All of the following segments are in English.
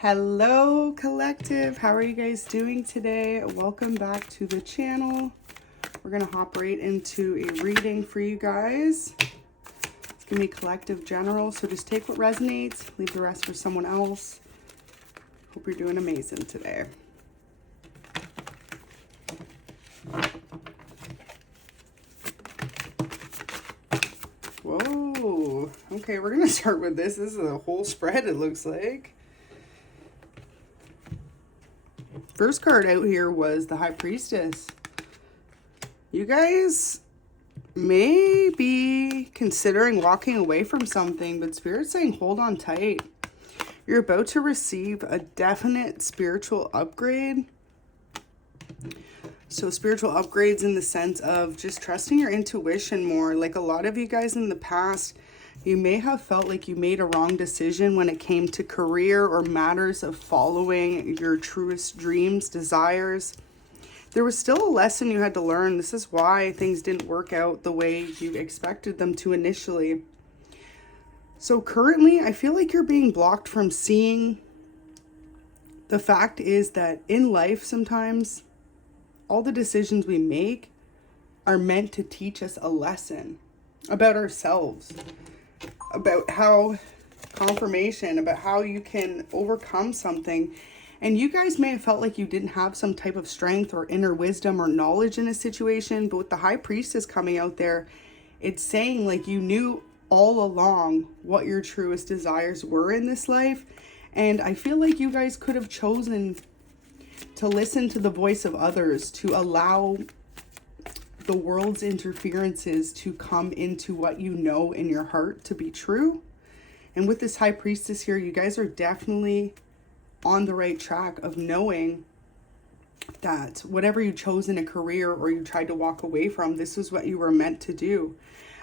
Hello collective, how are you guys doing today? Welcome back to the channel. We're gonna hop right into a reading for you guys. It's gonna be collective general, so just take what resonates, leave the rest for someone else. Hope you're doing amazing today. Whoa, okay, we're gonna start with this. This is a whole spread, it looks like. First card out here was the High Priestess. You guys may be considering walking away from something, but Spirit's saying hold on tight. You're about to receive a definite spiritual upgrade. So spiritual upgrades in the sense of just trusting your intuition more. Like a lot of you guys in the past, you may have felt like you made a wrong decision when it came to career or matters of following your truest dreams, desires. There was still a lesson you had to learn. This is why things didn't work out the way you expected them to initially. So currently, I feel like you're being blocked from seeing. The fact is that in life, sometimes all the decisions we make are meant to teach us a lesson about ourselves, about how confirmation, about how you can overcome something. And you guys may have felt like you didn't have some type of strength or inner wisdom or knowledge in a situation, but with the High Priestess coming out there, it's saying like you knew all along what your truest desires were in this life. And I feel like you guys could have chosen to listen to the voice of others, to allow the world's interferences to come into what you know in your heart to be true. And with this High Priestess here, you guys are definitely on the right track of knowing that whatever you chose in a career or you tried to walk away from, this is what you were meant to do.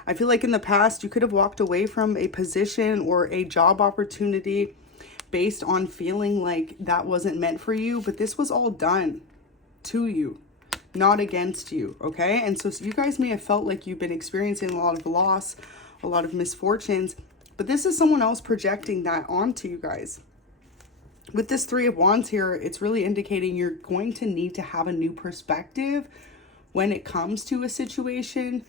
I feel like in the past, you could have walked away from a position or a job opportunity based on feeling like that wasn't meant for you, but this was all done to you, not against you, okay? And so you guys may have felt like you've been experiencing a lot of loss, a lot of misfortunes, but this is someone else projecting that onto you guys. With this Three of Wands here, it's really indicating you're going to need to have a new perspective when it comes to a situation,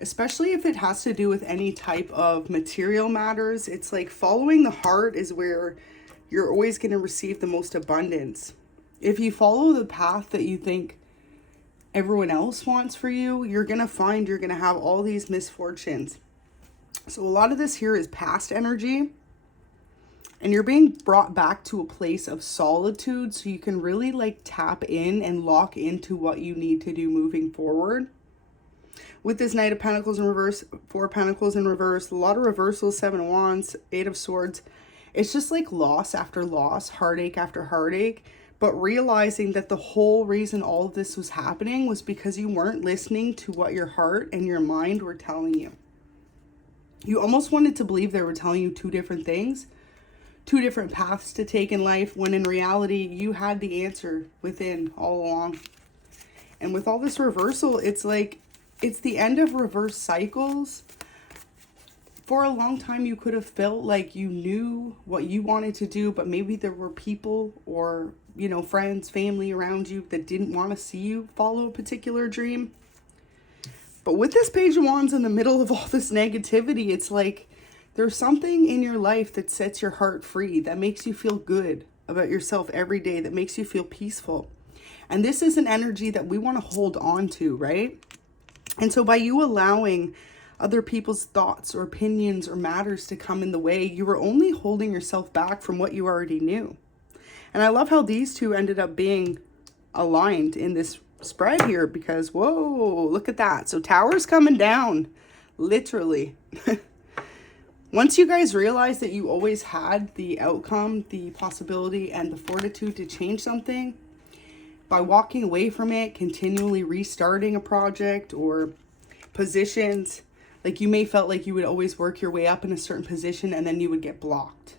especially if it has to do with any type of material matters. It's like following the heart is where you're always going to receive the most abundance. If you follow the path that you think everyone else wants for you, you're going to find you're going to have all these misfortunes. So a lot of this here is past energy, and you're being brought back to a place of solitude so you can really like tap in and lock into what you need to do moving forward. With this Knight of Pentacles in reverse, Four of Pentacles in reverse, a lot of reversals, Seven of Wands, Eight of Swords. It's just like loss after loss, heartache after heartache. But realizing that the whole reason all of this was happening was because you weren't listening to what your heart and your mind were telling you. You almost wanted to believe they were telling you two different things, two different paths to take in life, when in reality, you had the answer within all along. And with all this reversal, it's like, it's the end of reverse cycles. For a long time, you could have felt like you knew what you wanted to do, but maybe there were people or, you know, friends, family around you that didn't want to see you follow a particular dream. But with this Page of Wands in the middle of all this negativity, it's like there's something in your life that sets your heart free, that makes you feel good about yourself every day, that makes you feel peaceful. And this is an energy that we want to hold on to, right? And so by you allowing other people's thoughts or opinions or matters to come in the way, you were only holding yourself back from what you already knew. And I love how these two ended up being aligned in this spread here, because whoa, look at that. So Tower's coming down, literally. Once you guys realize that you always had the outcome, the possibility, and the fortitude to change something, by walking away from it, continually restarting a project or positions, like you may felt like you would always work your way up in a certain position and then you would get blocked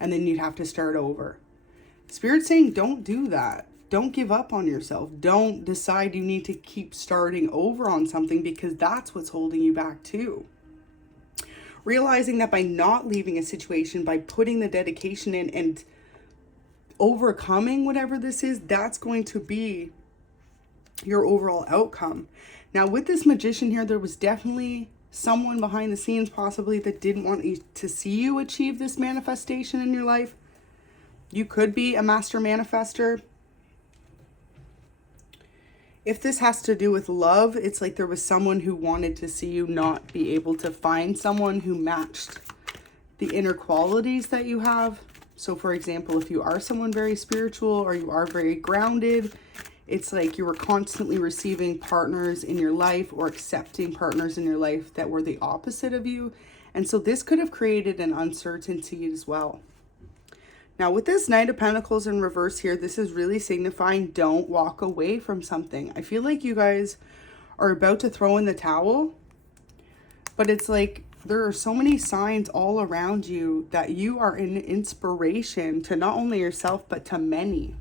and then you'd have to start over. Spirit's saying don't do that. Don't give up on yourself. Don't decide you need to keep starting over on something, because that's what's holding you back too. realizing that by not leaving a situation, by putting the dedication in and overcoming whatever this is, that's going to be your overall outcome. Now with this Magician here, there was definitely someone behind the scenes possibly that didn't want you to see you achieve this manifestation in your life. You could be a master manifester. If this has to do with love, it's like there was someone who wanted to see you not be able to find someone who matched the inner qualities that you have. So for example, if you are someone very spiritual or you are very grounded, it's like you were constantly receiving partners in your life or accepting partners in your life that were the opposite of you. And so this could have created an uncertainty as well. Now with this Knight of Pentacles in reverse here, this is really signifying don't walk away from something. I feel like you guys are about to throw in the towel, but it's like there are so many signs all around you that you are an inspiration to not only yourself, but to many.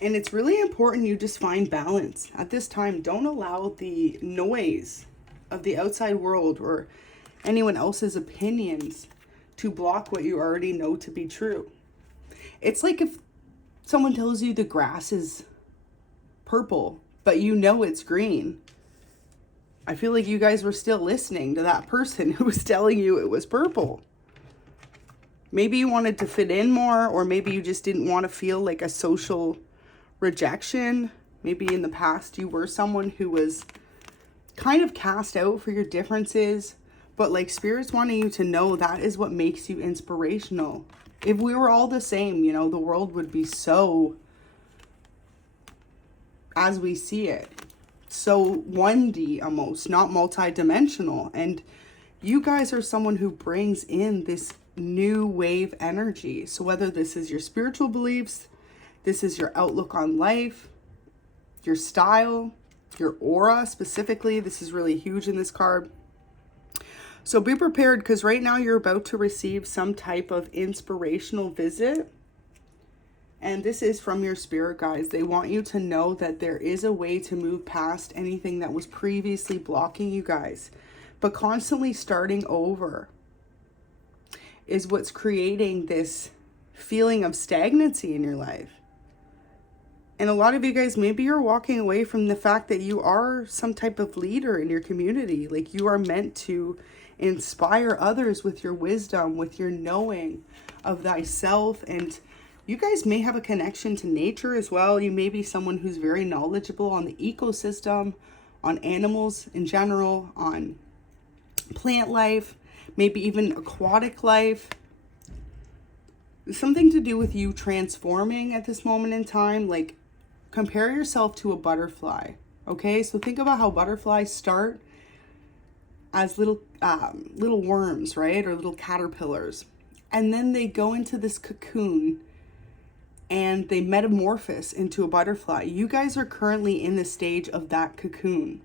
And it's really important you just find balance at this time. Don't allow the noise of the outside world or anyone else's opinions to block what you already know to be true. It's like if someone tells you the grass is purple, but you know it's green. I feel like you guys were still listening to that person who was telling you it was purple. Maybe you wanted to fit in more, or maybe you just didn't want to feel like a social rejection. Maybe in the past you were someone who was kind of cast out for your differences. But like Spirit's wanting you to know that is what makes you inspirational. If we were all the same, you know, the world would be so, as we see it, so 1D almost, not multi-dimensional. And you guys are someone who brings in this new wave energy. So whether this is your spiritual beliefs, this is your outlook on life, your style, your aura specifically, this is really huge in this card. So be prepared, because right now you're about to receive some type of inspirational visit. And this is from your spirit guides. They want you to know that there is a way to move past anything that was previously blocking you guys. But constantly starting over is what's creating this feeling of stagnancy in your life. And a lot of you guys, maybe you're walking away from the fact that you are some type of leader in your community. Like you are meant to inspire others with your wisdom, with your knowing of thyself. And you guys may have a connection to nature as well. You may be someone who's very knowledgeable on the ecosystem, on animals in general, on plant life, maybe even aquatic life. Something to do with you transforming at this moment in time. Like compare yourself to a butterfly. Okay, so think about how butterflies start as little worms, right? Or little caterpillars. And then they go into this cocoon and they metamorphose into a butterfly. You guys are currently in the stage of that cocoon.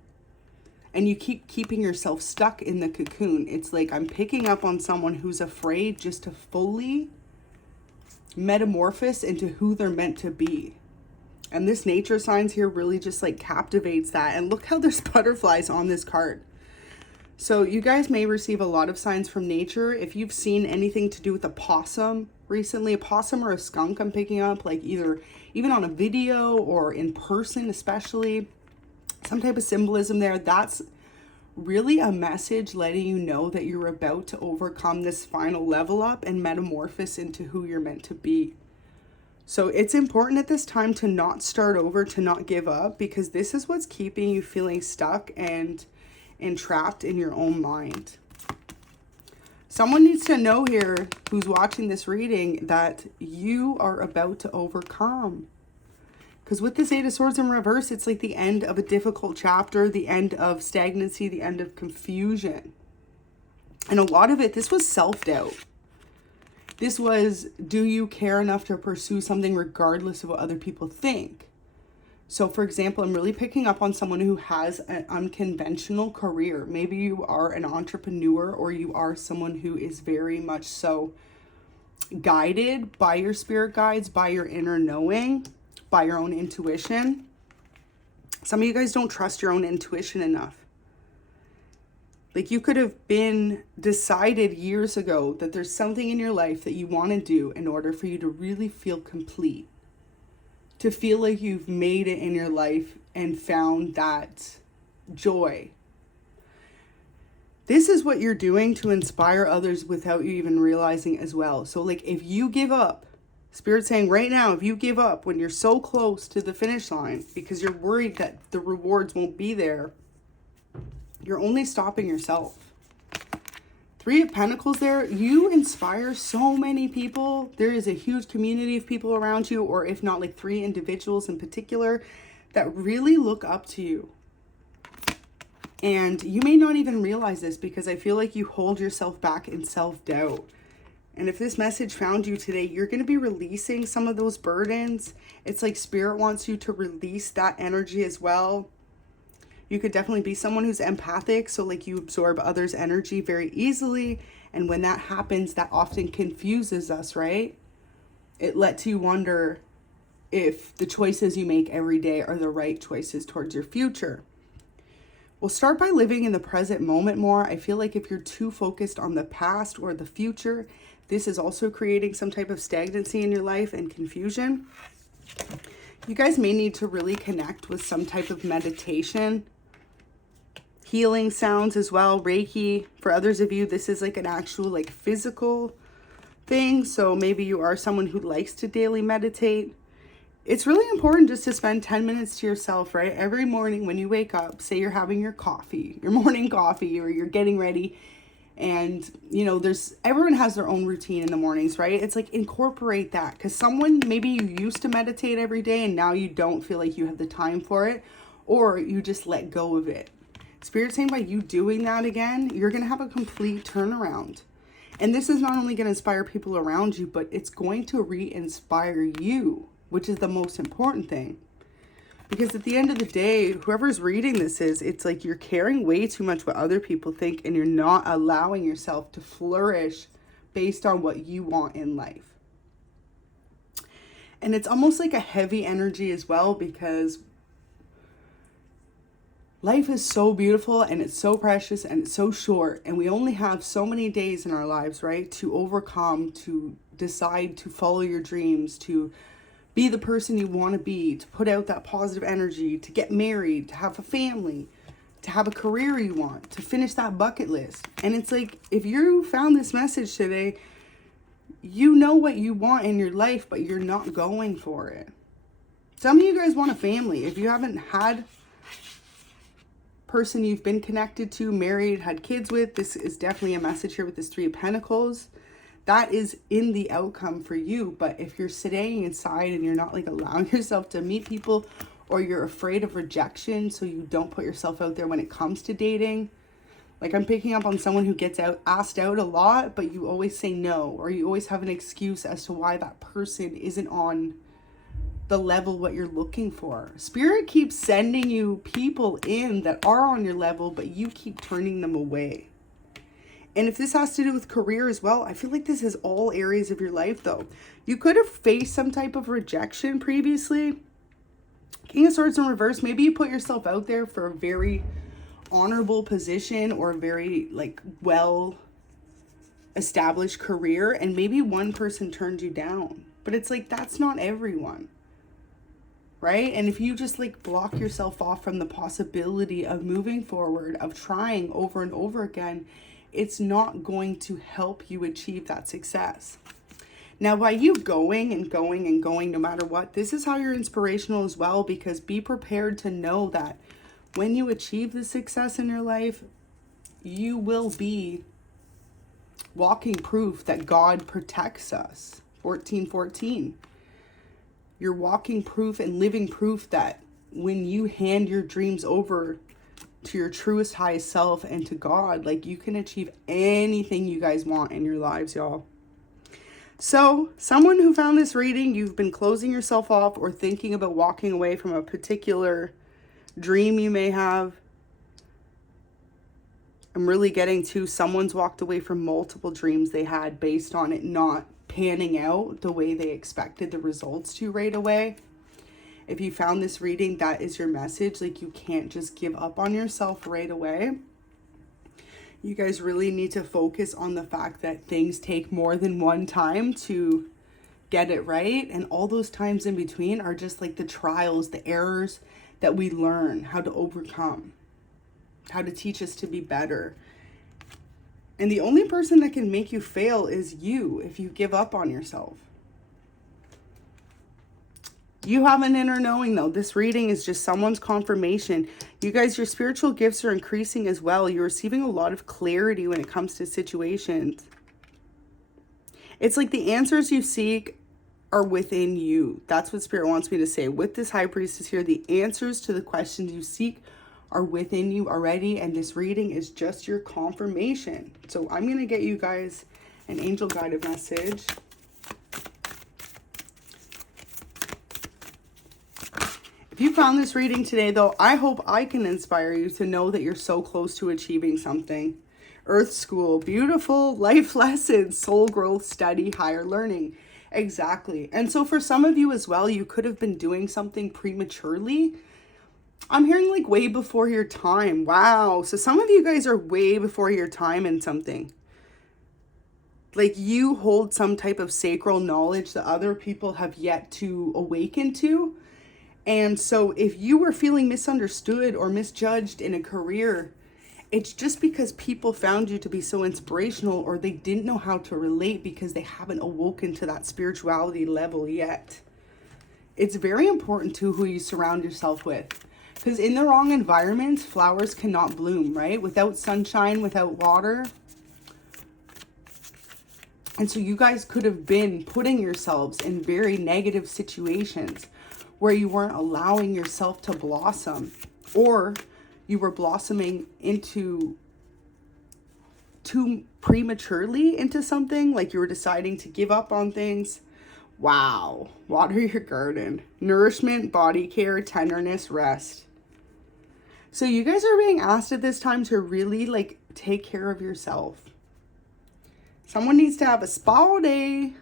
And you keep keeping yourself stuck in the cocoon. It's like I'm picking up on someone who's afraid just to fully metamorphose into who they're meant to be. And this nature signs here really just like captivates that. And look how there's butterflies on this card. So you guys may receive a lot of signs from nature. If you've seen anything to do with a possum recently, a possum or a skunk I'm picking up, like even on a video or in person especially, some type of symbolism there, that's really a message letting you know that you're about to overcome this final level up and metamorphose into who you're meant to be. So it's important at this time to not start over, to not give up, because this is what's keeping you feeling stuck and trapped in your own mind. Someone needs to know here who's watching this reading that you are about to overcome. Because with this Eight of Swords in reverse, it's like the end of a difficult chapter, the end of stagnancy, the end of confusion. And a lot of it, this was self-doubt. This was, do you care enough to pursue something regardless of what other people think? So for example, I'm really picking up on someone who has an unconventional career. Maybe you are an entrepreneur, or you are someone who is very much so guided by your spirit guides, by your inner knowing, by your own intuition. Some of you guys don't trust your own intuition enough. Like you could have been decided years ago that there's something in your life that you want to do in order for you to really feel complete, to feel like you've made it in your life and found that joy. This is what you're doing to inspire others without you even realizing as well. So like if you give up, Spirit's saying right now, if you give up when you're so close to the finish line because you're worried that the rewards won't be there, you're only stopping yourself. Three of Pentacles there, you inspire so many people. There is a huge community of people around you, or if not like 3 individuals in particular that really look up to you. And you may not even realize this because I feel like you hold yourself back in self-doubt. And if this message found you today, you're going to be releasing some of those burdens. It's like Spirit wants you to release that energy as well. You could definitely be someone who's empathic. So like you absorb others' energy very easily. And when that happens, that often confuses us, right? It lets you wonder if the choices you make every day are the right choices towards your future. Well, start by living in the present moment more. I feel like if you're too focused on the past or the future, this is also creating some type of stagnancy in your life and confusion. You guys may need to really connect with some type of meditation, healing sounds as well, Reiki. For others of you, this is like an actual like physical thing. So maybe you are someone who likes to daily meditate. It's really important just to spend 10 minutes to yourself, right? Every morning when you wake up, say you're having your coffee, your morning coffee, or you're getting ready. And, you know, everyone has their own routine in the mornings, right? It's like incorporate that, because maybe you used to meditate every day and now you don't feel like you have the time for it, or you just let go of it. Spirit's saying by you doing that again, you're going to have a complete turnaround. And this is not only going to inspire people around you, but it's going to re-inspire you, which is the most important thing. Because at the end of the day, whoever's reading this it's like you're caring way too much what other people think and you're not allowing yourself to flourish based on what you want in life. And it's almost like a heavy energy as well, because life is so beautiful and it's so precious and it's so short, and we only have so many days in our lives, right? To overcome, to decide to follow your dreams, to be the person you want to be, to put out that positive energy, to get married, to have a family, to have a career you want, to finish that bucket list. And it's like, if you found this message today, you know what you want in your life, but you're not going for it. Some of you guys want a family. If you haven't had person you've been connected to, married, had kids with, this is definitely a message here with this 3 of Pentacles. That is in the outcome for you. But if you're staying inside and you're not like allowing yourself to meet people, or you're afraid of rejection, so you don't put yourself out there when it comes to dating. Like I'm picking up on someone who gets asked out a lot, but you always say no, or you always have an excuse as to why that person isn't on the level what you're looking for. Spirit keeps sending you people in that are on your level, but you keep turning them away. And if this has to do with career as well, I feel like this is all areas of your life though. You could have faced some type of rejection previously. King of Swords in reverse, maybe you put yourself out there for a very honorable position or a very like well established career, and maybe one person turned you down. But it's like, that's not everyone, right? And if you just like block yourself off from the possibility of moving forward, of trying over and over again, it's not going to help you achieve that success. Now, by you going and going and going, no matter what, this is how you're inspirational as well, because be prepared to know that when you achieve the success in your life, you will be walking proof that God protects us. 14:14. You're walking proof and living proof that when you hand your dreams over to your truest, highest self and to God, like you can achieve anything you guys want in your lives, y'all. So someone who found this reading, you've been closing yourself off or thinking about walking away from a particular dream you may have. I'm really getting to someone's walked away from multiple dreams they had based on it not panning out the way they expected the results to right away. If you found this reading, that is your message. Like, you can't just give up on yourself right away. You guys really need to focus on the fact that things take more than one time to get it right. And all those times in between are just like the trials, the errors that we learn how to overcome, how to teach us to be better. And the only person that can make you fail is you if you give up on yourself. You have an inner knowing though. This reading is just someone's confirmation. You guys, your spiritual gifts are increasing as well. You're receiving a lot of clarity when it comes to situations. It's like the answers you seek are within you. That's what Spirit wants me to say. With this High Priestess here, the answers to the questions you seek are within you already. And this reading is just your confirmation. So I'm going to get you guys an angel guided message. If you found this reading today, though, I hope I can inspire you to know that you're so close to achieving something. Earth School, beautiful life lessons, soul growth, study, higher learning. Exactly. And so for some of you as well, you could have been doing something prematurely. I'm hearing like way before your time. Wow. So some of you guys are way before your time in something. Like you hold some type of sacral knowledge that other people have yet to awaken to. And so if you were feeling misunderstood or misjudged in a career, it's just because people found you to be so inspirational, or they didn't know how to relate because they haven't awoken to that spirituality level yet. It's very important to who you surround yourself with, because in the wrong environment, flowers cannot bloom, right? Without sunshine, without water. And so you guys could have been putting yourselves in very negative situations where you weren't allowing yourself to blossom, or you were blossoming into too prematurely into something, like you were deciding to give up on things. Wow. Water your garden. Nourishment, body care, tenderness, rest. So you guys are being asked at this time to really like take care of yourself. Someone needs to have a spa day.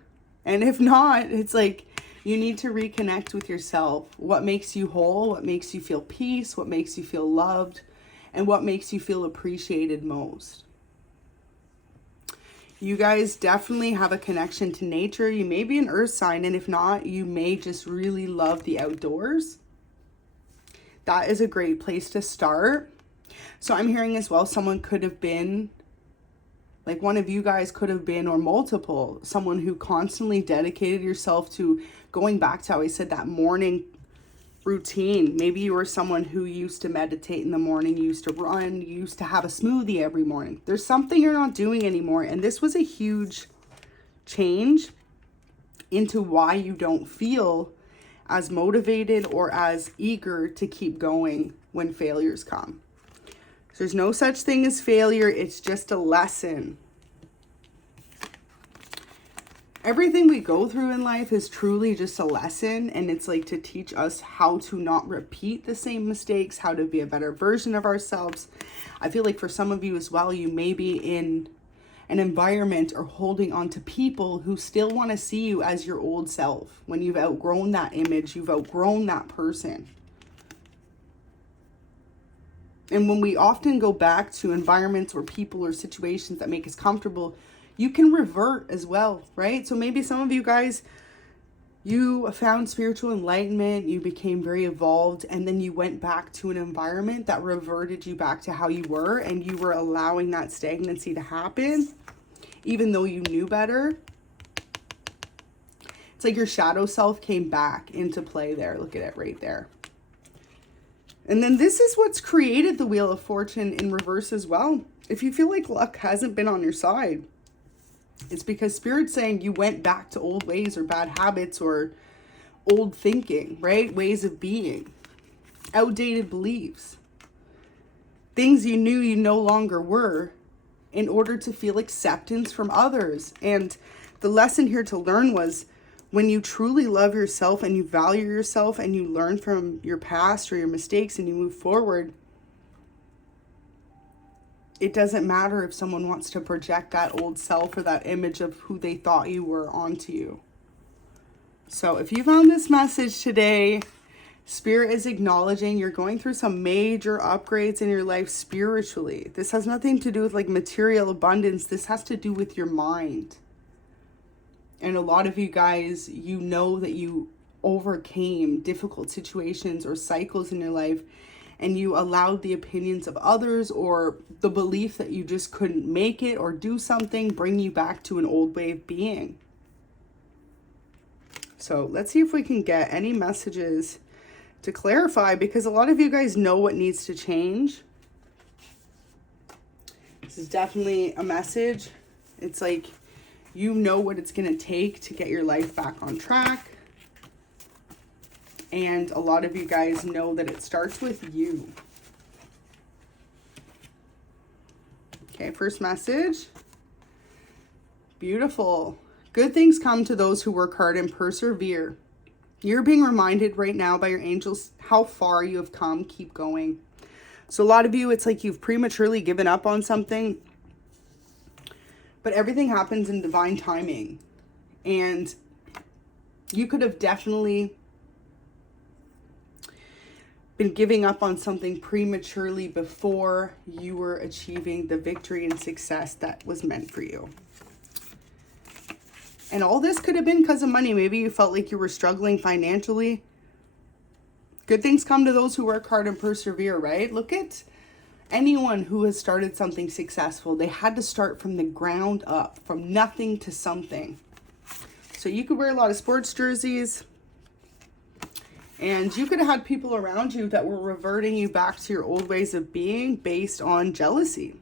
And if not, it's like, you need to reconnect with yourself. What makes you whole? What makes you feel peace? What makes you feel loved? And what makes you feel appreciated most? You guys definitely have a connection to nature. You may be an earth sign, and if not, you may just really love the outdoors. That is a great place to start. So I'm hearing as well, someone could have been, like one of you guys could have been, or multiple, someone who constantly dedicated yourself to going back to how I said that morning routine. Maybe you were someone who used to meditate in the morning, you used to run, you used to have a smoothie every morning. There's something you're not doing anymore. And this was a huge change into why you don't feel as motivated or as eager to keep going when failures come. So there's no such thing as failure. It's just a lesson. Everything we go through in life is truly just a lesson, and it's like to teach us how to not repeat the same mistakes, how to be a better version of ourselves. I feel like for some of you as well, you may be in an environment or holding on to people who still want to see you as your old self. When you've outgrown that image, you've outgrown that person. And when we often go back to environments or people or situations that make us comfortable, you can revert as well, right? So maybe some of you guys, you found spiritual enlightenment, you became very evolved, and then you went back to an environment that reverted you back to how you were, and you were allowing that stagnancy to happen, even though you knew better. It's like your shadow self came back into play there. Look at it right there. And then this is what's created the Wheel of Fortune in reverse as well. If you feel like luck hasn't been on your side, it's because Spirit's saying you went back to old ways or bad habits or old thinking, right? Ways of being, outdated beliefs, things you knew you no longer were in order to feel acceptance from others. And the lesson here to learn was, when you truly love yourself and you value yourself and you learn from your past or your mistakes and you move forward, it doesn't matter if someone wants to project that old self or that image of who they thought you were onto you. So if you found this message today, Spirit is acknowledging you're going through some major upgrades in your life spiritually. This has nothing to do with like material abundance. This has to do with your mind. And a lot of you guys, you know that you overcame difficult situations or cycles in your life, and you allowed the opinions of others or the belief that you just couldn't make it or do something bring you back to an old way of being. So let's see if we can get any messages to clarify, because a lot of you guys know what needs to change. This is definitely a message. It's like, you know what it's going to take to get your life back on track. And a lot of you guys know that it starts with you. Okay, first message. Beautiful. Good things come to those who work hard and persevere. You're being reminded right now by your angels how far you have come. Keep going. So a lot of you, it's like you've prematurely given up on something, but everything happens in divine timing. And you could have definitely been giving up on something prematurely before you were achieving the victory and success that was meant for you. And all this could have been because of money. Maybe you felt like you were struggling financially. Good things come to those who work hard and persevere, right? Look at anyone who has started something successful. They had to start from the ground up, from nothing to something. So you could wear a lot of sports jerseys, and you could have had people around you that were reverting you back to your old ways of being based on jealousy.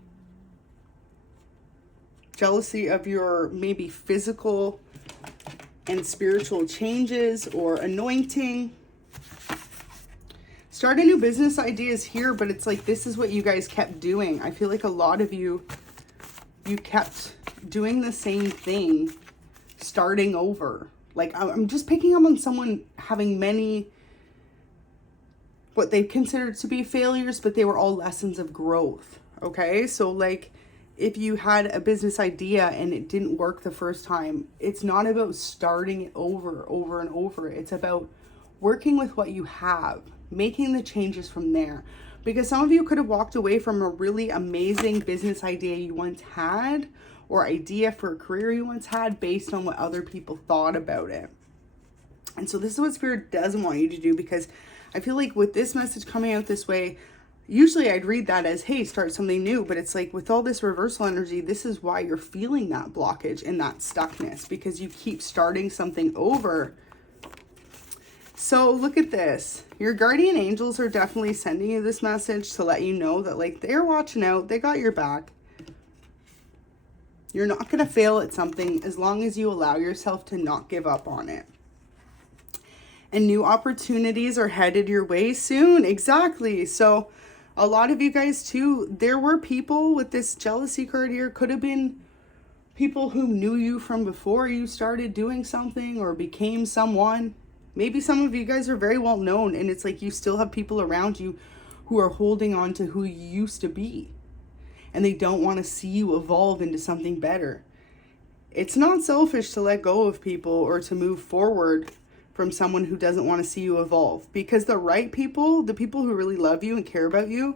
Jealousy of your maybe physical and spiritual changes or anointing. Start a new business ideas here, but it's like this is what you guys kept doing. I feel like a lot of you kept doing the same thing, starting over. Like I'm just picking up on someone having many what they considered to be failures, but they were all lessons of growth. Okay, so like if you had a business idea and it didn't work the first time, it's not about starting it over and over. It's about working with what you have, making the changes from there. Because some of you could have walked away from a really amazing business idea you once had, or idea for a career you once had, based on what other people thought about it. And so this is what Spirit doesn't want you to do, because I feel like with this message coming out this way, usually I'd read that as, hey, start something new. But it's like with all this reversal energy, this is why you're feeling that blockage and that stuckness, because you keep starting something over. So look at this. Your guardian angels are definitely sending you this message to let you know that like they're watching out. They got your back. You're not going to fail at something as long as you allow yourself to not give up on it. And new opportunities are headed your way soon. Exactly. So a lot of you guys too, there were people with this jealousy card here, could have been people who knew you from before you started doing something or became someone. Maybe some of you guys are very well known, and it's like you still have people around you who are holding on to who you used to be, and they don't want to see you evolve into something better. It's not selfish to let go of people or to move forward from someone who doesn't want to see you evolve, because the right people, the people who really love you and care about you,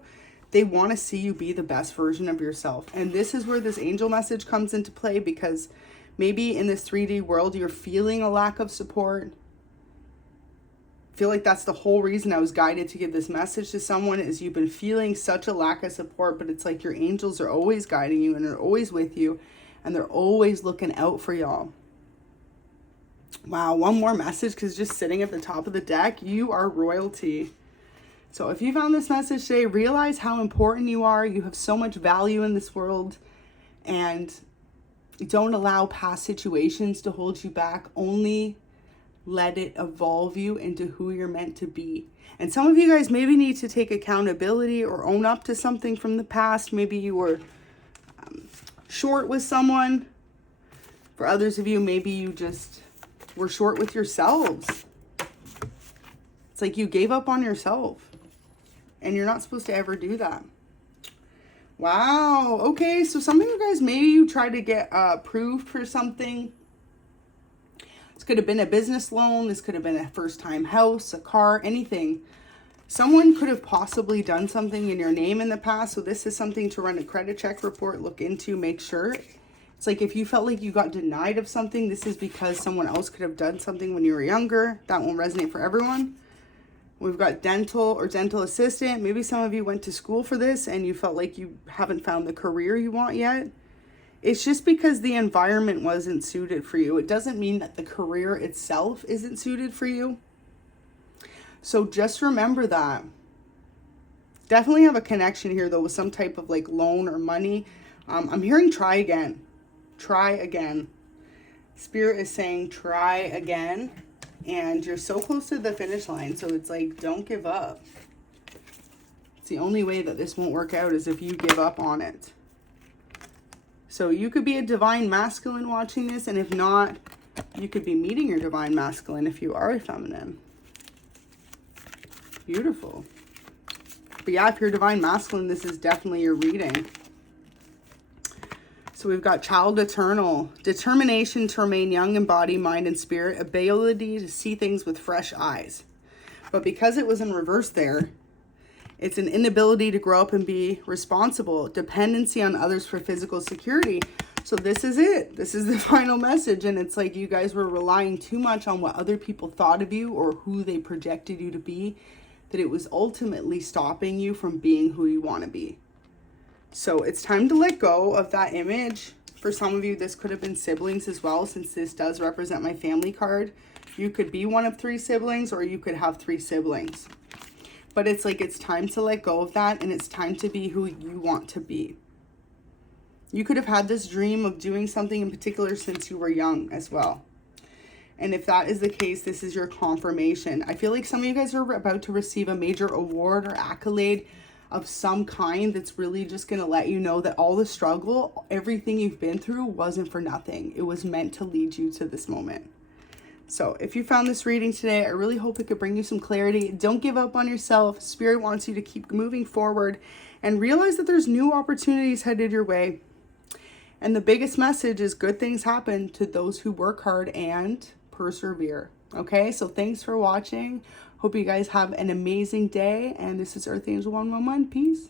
they want to see you be the best version of yourself. And this is where this angel message comes into play, because maybe in this 3D world, you're feeling a lack of support. I feel like that's the whole reason I was guided to give this message to someone, is you've been feeling such a lack of support, but it's like your angels are always guiding you and they're always with you and they're always looking out for y'all. Wow, one more message, because just sitting at the top of the deck, you are royalty. So if you found this message today, realize how important you are. You have so much value in this world, and don't allow past situations to hold you back. Only let it evolve you into who you're meant to be. And some of you guys maybe need to take accountability or own up to something from the past. Maybe you were short with someone. For others of you, maybe you just were short with yourselves. It's like you gave up on yourself, and you're not supposed to ever do that. Wow. Okay, so some of you guys, maybe you tried to get approved for something. This could have been a business loan. This could have been a first-time house, a car, anything. Someone could have possibly done something in your name in the past. So this is something to run a credit check report, look into, make sure. It's like if you felt like you got denied of something, this is because someone else could have done something when you were younger. That won't resonate for everyone. We've got dental or dental assistant. Maybe some of you went to school for this and you felt like you haven't found the career you want yet. It's just because the environment wasn't suited for you. It doesn't mean that the career itself isn't suited for you. So just remember that. Definitely have a connection here though with some type of like loan or money. I'm hearing try again. Try again. Spirit is saying try again. And you're so close to the finish line. So it's like, don't give up. It's the only way that this won't work out is if you give up on it. So you could be a divine masculine watching this. And if not, you could be meeting your divine masculine if you are a feminine. Beautiful. But yeah, if you're divine masculine, this is definitely your reading. So we've got child eternal, determination to remain young in body, mind, and spirit, ability to see things with fresh eyes. But because it was in reverse there, it's an inability to grow up and be responsible, dependency on others for physical security. So this is it. This is the final message. And it's like you guys were relying too much on what other people thought of you or who they projected you to be, that it was ultimately stopping you from being who you want to be. So it's time to let go of that image. For some of you, this could have been siblings as well, since this does represent my family card. You could be one of 3 siblings or you could have 3 siblings. But it's like it's time to let go of that and it's time to be who you want to be. You could have had this dream of doing something in particular since you were young as well. And if that is the case, this is your confirmation. I feel like some of you guys are about to receive a major award or accolade of some kind that's really just going to let you know that all the struggle, everything you've been through wasn't for nothing. It was meant to lead you to this moment. So if you found this reading today, I really hope it could bring you some clarity. Don't give up on yourself. Spirit wants you to keep moving forward and realize that there's new opportunities headed your way. And the biggest message is good things happen to those who work hard and persevere. Okay, so thanks for watching. Hope you guys have an amazing day. And this is Earth Angel 111. Peace.